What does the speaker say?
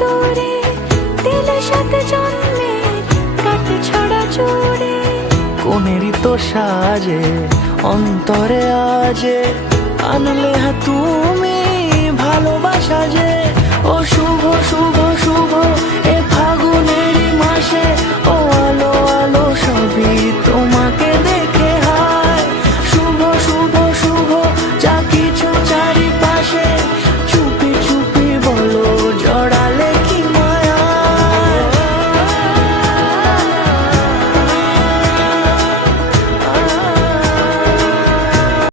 দূরে দিলে সাথে জন্মে কাট ছড়া জুড়ে। কোনেরই তো সাজে অন্তরে আজে আনলে তুমি ভালোবাসা যে। ও শুভ শুভ শুভ